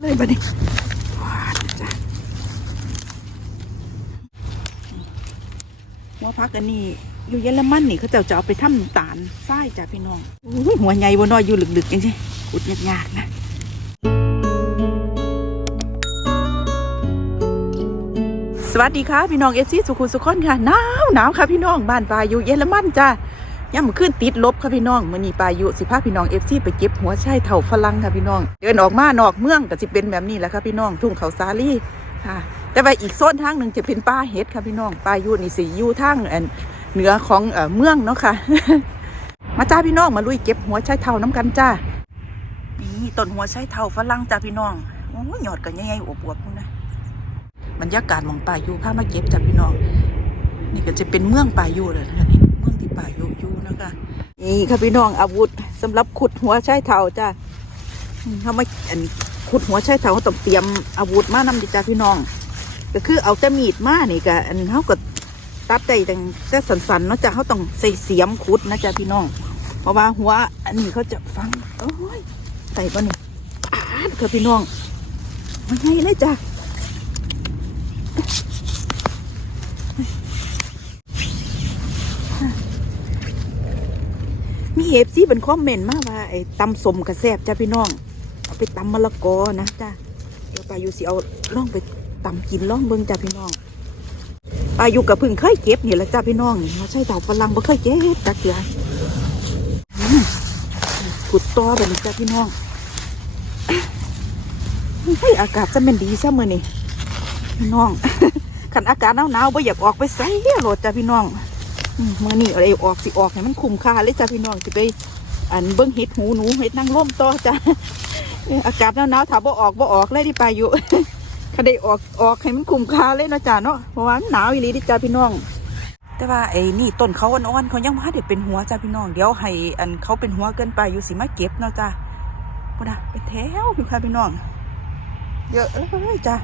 เลยบัดนี้หัวพักอันนี้อยู่เยอรมันนี่เขาเจ้าจะเอาไปทำน้ำตาลทรายจ้ะพี่น้องอุ้ยหัวใหญ่บนน้อยอยู่ลึกๆจังซี่อุดยากๆนะสวัสดีค่ะพี่น้องเอซี่สุขุมสุขคนค่ะหนาวหนาวค่ะพี่น้องบ้านปลาอยู่เยอรมันจ้า ย่ำขึ้นติดลบค่ะพี่น้องมือนีปายู่สิพาพี่น้องเอฟซีไปเก็บหัวไช่เถ่าฝรั่งค่ะพี่น้อง เดินออกมานอกเมืองก็จะเป็นแบบนี้แหละค่ะพี่น้องทุ่งเขาสาลี่ค่ะ แต่ว่าอีกโซนทางหนึ่งจะเป็นป่าเห็ดค่ะพี่น้องปลายู่นี่สิยู่ทางเหนือของเอ่อเมืองเนาะค่ะ มาจ้าพี่น้องมาลุยเก็บหัวไช่เถ่าน้ำกันจ้านี่ต้นหัวไช่เถ่าฝรั่งจ้าพี่น้องโอ้ยหยอดกันใหญ่ๆอวบๆพุ่นนะบรรยากาศมองป่ายูพามาเก็บจ้าพี่น้อง นี่ก็จะเป็นเมืองป่ายูเลยนะคะนี่เมืองที่ป่า นะคะนี่ค่ะพี่น้องอาวุธสำหรับขุดหัวใช้เท้าจ้าเขามาอันขุดหัวใช้เท้าเขาต้องเตรียมอาวุธมานำดิจ้าพี่น้อง ก็คือเอาแต่มีดมานี่ก็อันเขาก็ตัดได้แต่แต่สันๆเนาะจ้าเขาต้องใส่เสียมขุดนะจ้าพี่น้อง เพราะว่าหัวอันนี้เขาจะฟังโอ้ยใส่ปะนี่อาดค่ะพี่น้องมันไงเลยจ้า มี เอฟซีเป็นคอมเมนต์มาว่าไอ้ตำสมกระแซบจ้าพี่น้อง เอาไปตำมะละกอนะจ้าเดี๋ยวปายุสิเอาล่องไปตำกินล่องเบิ่งจ้าพี่น้องปลาอยุกับพึ่งเคยเก็บนี่แหละจ้าพี่น้องนี่มาใช่เต่าฝรั่งบ่เคยเก็บจักเถื่อขุดต่อแบบนี้จ้าพี่น้องเฮ้ยอากาศจะเป็นดีซะมื้อนี่พี่น้องขันอากาศหนาวๆบ่อยากออกไปใส่โหลดจ้าพี่น้อง อืมมื่อนี้อะไรออกสิออกให้มันคุ้มค่าเลยจ้ะพี่น้องสิไปอันเบิ้งเห็ดหูหนูเห็ดนางร่มต่อจ้ะอากาศหนาวๆถ้าบ่ออกบ่ออกเลยที่ไปอยู่คันได้ออกออกให้มันคุ้มค่าเลยนะจ้ะเนาะเพราะว่าหนาวอีหลีดิจ้ะพี่น้อง แต่ว่าไอ้นี่ต้นเขาอ่อนๆเขายังมาได้เป็นหัวจ้ะพี่น้องเดี๋ยวให้อันเขาเป็นหัวเกินไปอยู่สิมาเก็บเนาะจ้ะพุ่นน่ะไปแถวอยู่ค่ะพี่น้อง เยอะเลยจ้ะ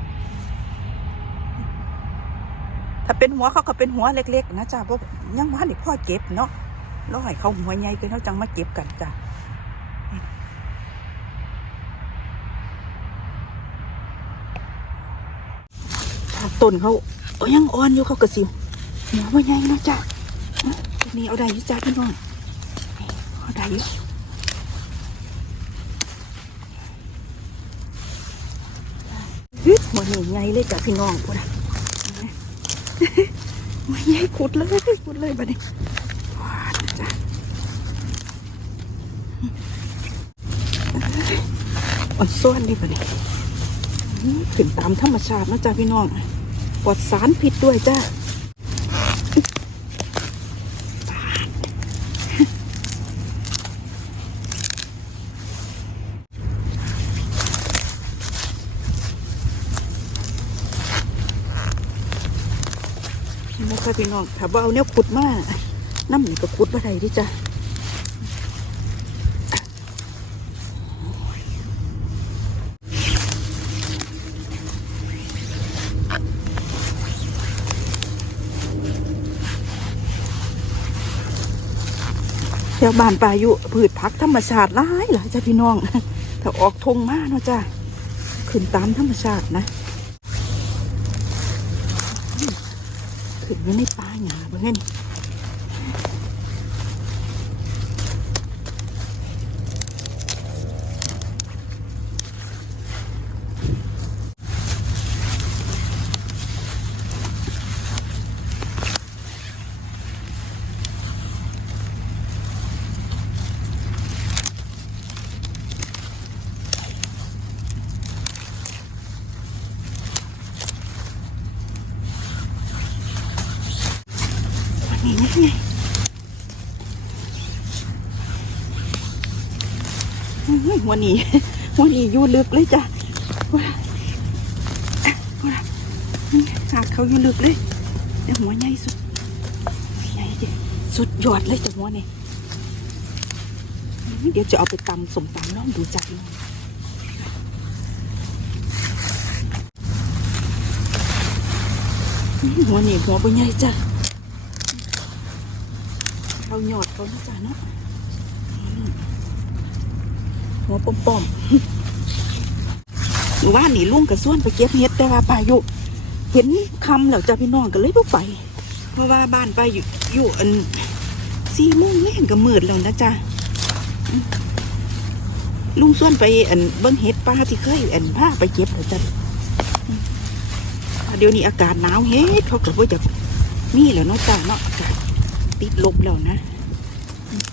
ถ้าเป็นหัวเขาก็เป็นหัวเล็กๆนะจ๊ะพวกยังว่าเด็กพ่อเก็บเนาะแล้วให้เขาหัวใหญ่กินเขาจังมาเก็บกันจ้ะถ้าต้นเขาเอายังอ่อนอยู่เขาก็สิหัวใหญ่นะจ้ะทีนี้เอาได้ยี่จ้าพี่น้องเอาได้ยู่เฮ้ยหัวนี่ไงเลยจ้ะพี่น้องพูดนะ ไม่ให้ขุดเลยขุดเลยบัดนี้ว้าดจ้ะอ่อนซ้อนดิบัดนี้อื้อขึ้นตามธรรมชาตินะจ๊ะพี่น้องปลอดสารพิษด้วยจ้า ค่อยพี่น้องถ้าว่าเอาเนี้ยขุดมาน้ำหนีก็ขุดมาได้ดิจ้ะแถวบ้านปลายุพืชผักธรรมชาติหลายหลายจ้ะพี่น้อง ถ้าออกทงมาเนาะจ้ะขึ้นตามธรรมชาตินะอืมขึ้น อยู่ในป่าหญ้าเพื่อน นี้นี่นี่ไงวันนี้วันนี้ยู่ลึกเลยจ้ะว้าว้าหากเขาอยู่ลึกเลยแต่หัวใหญ่สุดใหญ่ดิสุดยอดเลยจ้ะหัวนี่เดี๋ยวจะเอาไปตำสมตำลองดูจ้ะพี่น้องอื้อหัวนี่หัวเป็นใหญ่จ้ะ เขาหยอดเขานะจ๊ะเนาะอืมหัวปอมๆหรือว่านี่ลุงกับส่วนไปเก็บเห็ดแต่ว่าป้าอยู่เห็นคำแล้วจ้ะพี่น้องก็เลยบ่ไป เพราะว่าบ้านป้าอยู่อยู่อันสี่โมงแม่งก็มืดแล้วนะจ๊ะอืมลุงส่วนไปอันเบิ้งเห็ดป้าที่เคยอันพาไปเก็บแล้วจ้ะอืมเดี๋ยวนี้อากาศหนาวเฮ็ดเขาก็บ่จะมีแล้วเนาะจ้ะเนาะอากาศ ติดลบแล้วนะอืม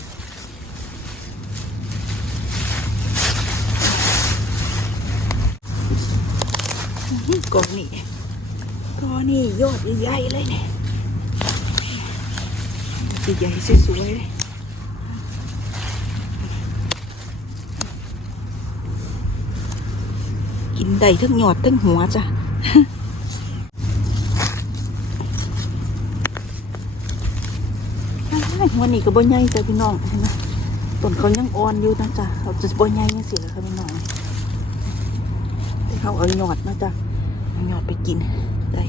อื้อกองนี่กอนี่ยอดใหญ่เลยเนี่ยใหญ่สวยๆเลยกินได้ทั้งหยอดทั้งหัวจ้ะ อ้ายหั วันี่ก็บ่ใหญ่จ้ะพี่น้องเห็นไหมต้นเขายังอ่อนอยู่นะจ๊ะเขาจะบ่ใหญ่ยังสิเลยค่ะพี่น้องเขาเอาหยอดนะจ๊ะเอาหยอดไปกินได้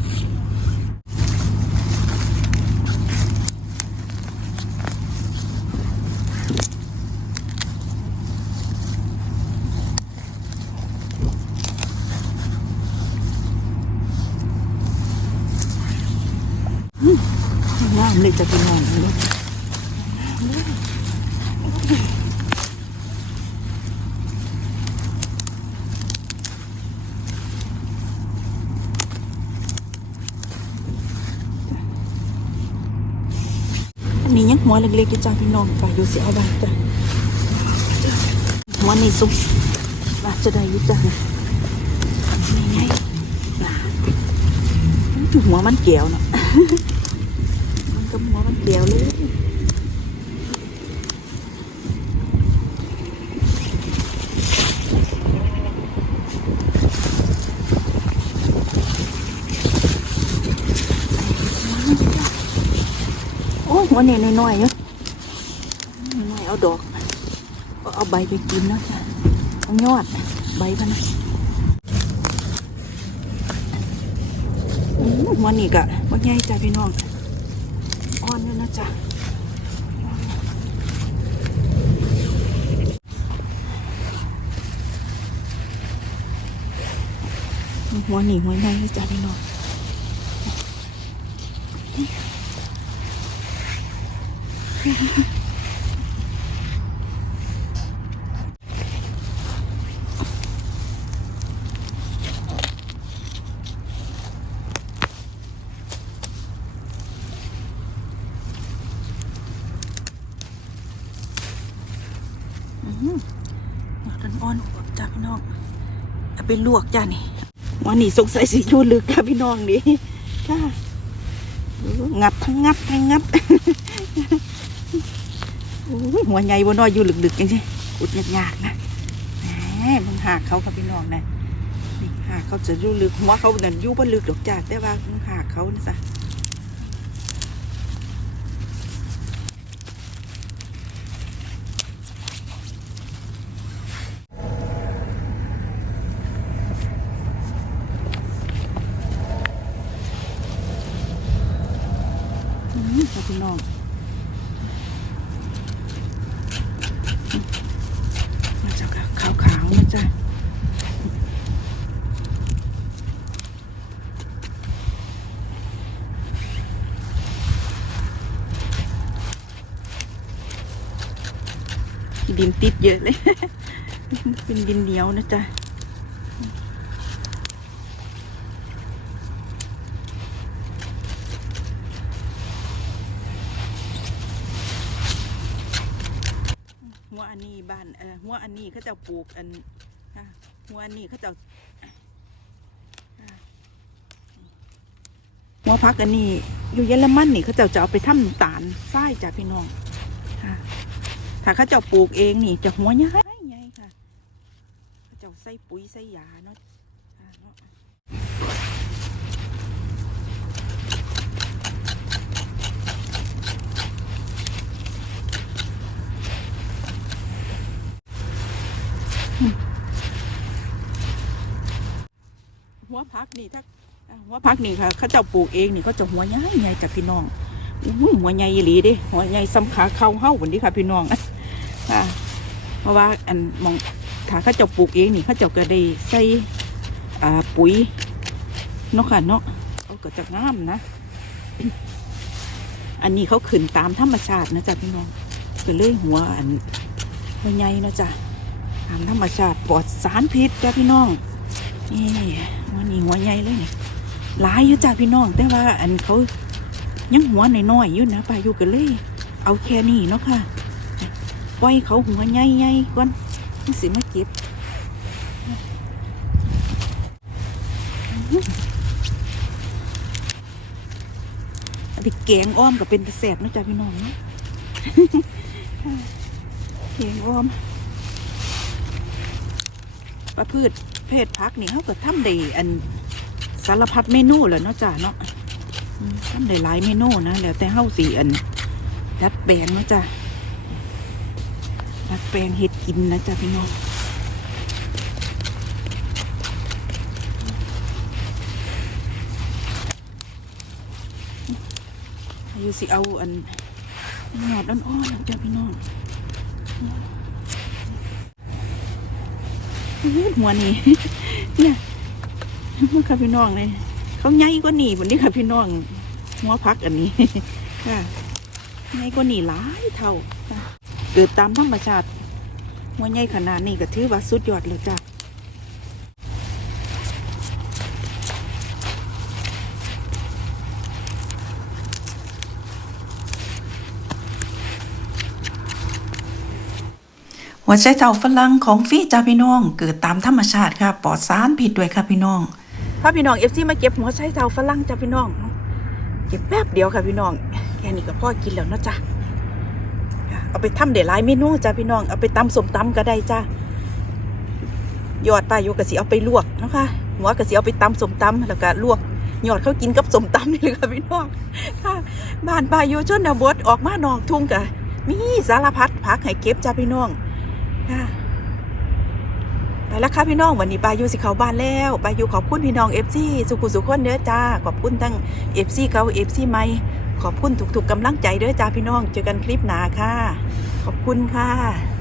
งามเลยจะเป็นงามเลย นนี้ยังหัวเล็กๆอยู่จ้าพี่น้องไปดูสิเอาบ้างจ้ะหัวนี่สุกน่าจะได้อยู่จ้ะนี่ไงน่ะหัวมันเกี่ยวเนาะมันก็หัวมันเดียวเลยโอ้ย หัวเนี่ยน้อยๆอยู่น้อยๆเอาดอกก็เอาใบไปกินเนาะจ้ะเอายอดใบมันะอืมหัวนี่กะว่าใหญ่จ้ะพี่น้องอ่อนด้วยนะจ๊ะหัวหนีหัวในเลยจ้ะพี่น้อง อืมันอ่อนหัวจ้ะพี่น้องเอาไปลวกจ้ะนี่วันนี้สงสัยสิยู่ลึกค่ะพี่น้องดิจ้างัดทั้งงัดทั้งงัด หัวใหญ่บนน้อยอยู่ลึกๆจังใช่อุดยากๆนะแหมมันหากเขาค่ะพี่น้องนะนี่หากเขาจะอยู่ลึกหัวเขาเนี่ยอยู่บนลึกดอกจ้าแต่ว่ามันหากเขานะจ๊ะอืมค่ะพี่น้อง มาจากขาวขาวๆนะจ๊ะดินติดเยอะเลย เป็นดินเหนียวนะจ๊ะ อันนี้บ้านเออหัวอันนี้เขาเจะปลูกอันหัวอันนี้เขาเจะหัวพักอันนี้อยู่เยอรมันนี่เขาเจะจะเอาไปทำน้ำตาลทรายจ้ะพี่น้องถ้าเขาเจะปลูกเองนี่จะหัวใหญ่ใหญ่ค่ะเขาเจะใส่ปุ๋ยใส่ยาเนาะ หัวพักนี่ถ้าหัวพักนี่ค่ะเขาเจ้าปลูกเองนี่ก็จะหัวใหญ่ใหญ่จากพี่น้องหัวใหญ่อีหลีดิหัวใหญ่ซ้ำขาเข้าเฮ้าวันนี้ค่ะพี่น้องค่ะเพราะว่าอันมองถ้าเขาเจ้าปลูกเองนี่เขาเจ้าก็ได้ใส่ปุ๋ยเนาะค่ะเนาะเขาก็จะงามนะ อันนี้เขาขึ้นตามธรรมชาตินะจ๊ะพี่น้องก็เลยหัวอันหัวใหญ่นะจ๊ะตามธรรมชาติปลอดสารพิษจ้ะพี่น้อง นี่วันนี้หัวใหญ่เลยนี่หลายอยู่จ้ะพี่น้อง แต่ว่าอันเขายังหัวน้อยๆอยู่นะปลาอยู่กันเลย เอาแค่นี้เนาะค่ะปล่อยเขาหัวใหญ่ๆก่อนมันสิมาเก็บอันนี้แกงอ้อมก็เป็นตะแสบนะจ๊ะพี่น้องนะแกงอ้อมประพืช เพศพักนี่เขาก็ทำได้อันสารพัดเมนูแหล้วเนาะจ้ะเนาะทำได้หลายเมนูนะแล้วแต่เฮาสีอันดัดแปลงเนาะจ้ะดัดแปลงเห็ดกินนะจ๊ะพี่น้องอยู่สิเอาอันหยอดอ่อนๆนะจ้ะพี่น้อง หัวนี่เนี่ยมันค่ะพี่น้องเลยเขาใหญ่กว่านี่บนนี้ค่ะพี่น้องหัวพักอันนี้ค่ะใหญ่กว่านี่หลายเท่าเกิดตามธรรมชาติหัวใหญ่ขนาดนี้ก็ถือว่าสุดยอดเลยจ้ะ หัวใจเต่าฝรั่งของฟรีจ้าพี่น้อง เกิดตามธรรมชาติค่ะปลอดสารผิดด้วยค่ะพี่น้องพาพี่น้องเอฟซีมาเก็บหัวใจเต่าฝรั่งจ้าพี่น้อง เก็บแป๊บเดียวค่ะพี่น้องแค่นี้ก็พอกินแล้วนะจ้ะเอาไปทำเดี๋ยวหลายเมนูจ้าพี่น้องเอาไปตำสมตำก็ได้จ้ายอดปลาโยกกะสิเอาไปลวกนะคะหัวกะสิเอาไปตำสมตำแล้วก็ลวกยอดเขากินกับสมตำนี่เลยค่ะพี่น้องค่ะบ้านปลาโยชนบทออกมานอกทุ่งกะมีสารพัดผักให้เก็บจ้าพี่น้อง ค่ะไปแล้วค่ะพี่น้องวันนี้ปายูสิเขาบ้านแล้วปายูขอบคุณพี่น้องเอฟซีสุขุสุขคนเด้อจ้าขอบคุณทั้งเอฟซีเขาเอฟซีไม่ขอบคุณถูกๆกำลังใจเด้อจ้าพี่น้องเจอกันคลิปหน้าค่ะ ขอบคุณค่ะ